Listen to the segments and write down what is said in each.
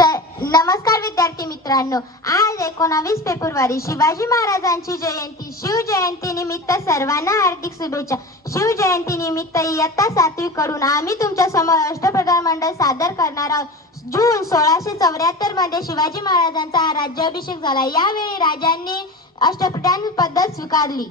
नमस्कार विद्यार्थी मित्रांनो, आज 19 फेब्रुवारी शिवाजी महाराजांची जयंती. शिवजयंती निमित्त सर्वांना हार्दिक शुभेच्छा. शिवजयंती निमित्त इयत्ता 7वी कडून आम्ही तुमच्या समोर अष्टप्रधान मंडळ सादर करणार आहोत. जून 1674 मध्ये शिवाजी महाराजांचा राज्याभिषेक झाला. यावेळी राजांनी अष्टप्रधान पदवी स्वीकारली.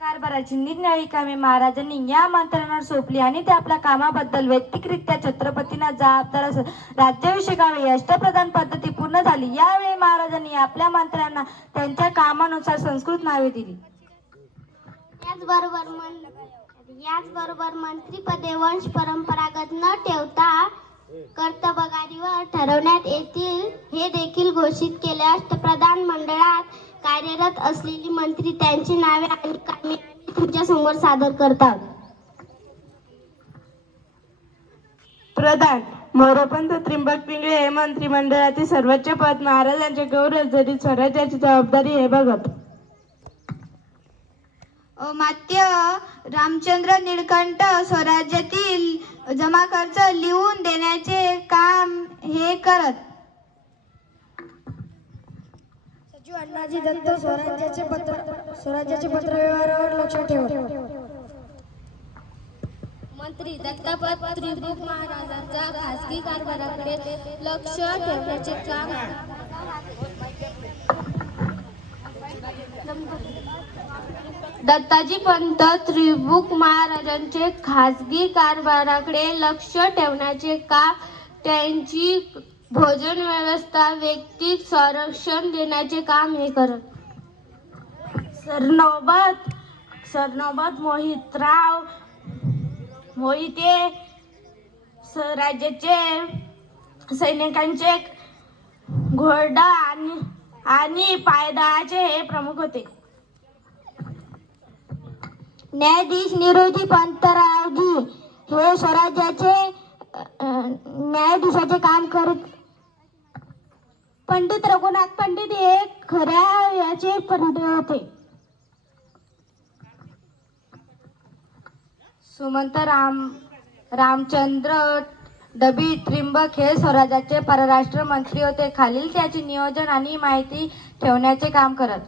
कारभाराची निरनिराळी कामे महाराजांनी या मंत्र्यांवर सोपली आणि ते आपल्या कामाबद्दल वैयक्तिकरित्या छत्रपतींना जबाबदार असत. राज्याभिषेकावेळी अष्टप्रधान पद्धती पूर्ण झाली. यावेळी महाराजांनी आपल्या मंत्र्यांना त्यांच्या कामानुसार संस्कृत नावे दिली. याचबरोबर मंत्रीपदे वंश परंपरागत न ठेवता कर्तबगारीवर ठरवण्यात येतील हे देखील घोषित केले. अष्टप्रधान मंडळात कार्यरत असलेली मंत्री त्यांची नावे आणि कामे तुमच्या समोर सादर करतात. प्रधान मोरोपंत त्र्यंबक पिंगळे हे मंत्रिमंडळातील सर्वोच्च पद. महाराजांचे गौरव जरी स्वराज्याची जबाबदारी हे बघत. मात्य रामचंद्र निळकंठ स्वराज्यातील जमा खर्च लिहून देण्याचे काम हे करत. सचिव अण्णाजी दत्त स्वराज्याचे पत्रव्यवहारावर लक्ष ठेवत. मंत्री दत्तापत त्रिभुक महाराजांच्या खासगी कारभाराकडे लक्ष ठेवण्याचे काम. दत्ताजी पंत त्रिभुक महाराजांचे खासगी कारभाराकडे लक्ष ठेवण्याचे काम, त्यांची भोजन व्यवस्था, वैयक्तिक संरक्षण देण्याचे काम हे करत. सरनौबत मोहितराव मोहिते राज्याचे सैनिकांचे घोडा आणि पायदळाचे हे प्रमुख होते. न्यायाधीश निरोजी पंतरावजी हे स्वराज्याचे न्यायाधीशाचे काम करत. पंडित रघुनाथ पंडित हे खऱ्या याचे पंडित होते. सुमंत रामचंद्र डबी त्रिंबक हे स्वराज्याचे परराष्ट्र मंत्री होते. खालील त्याचे नियोजन आणि माहिती ठेवण्याचे काम करत.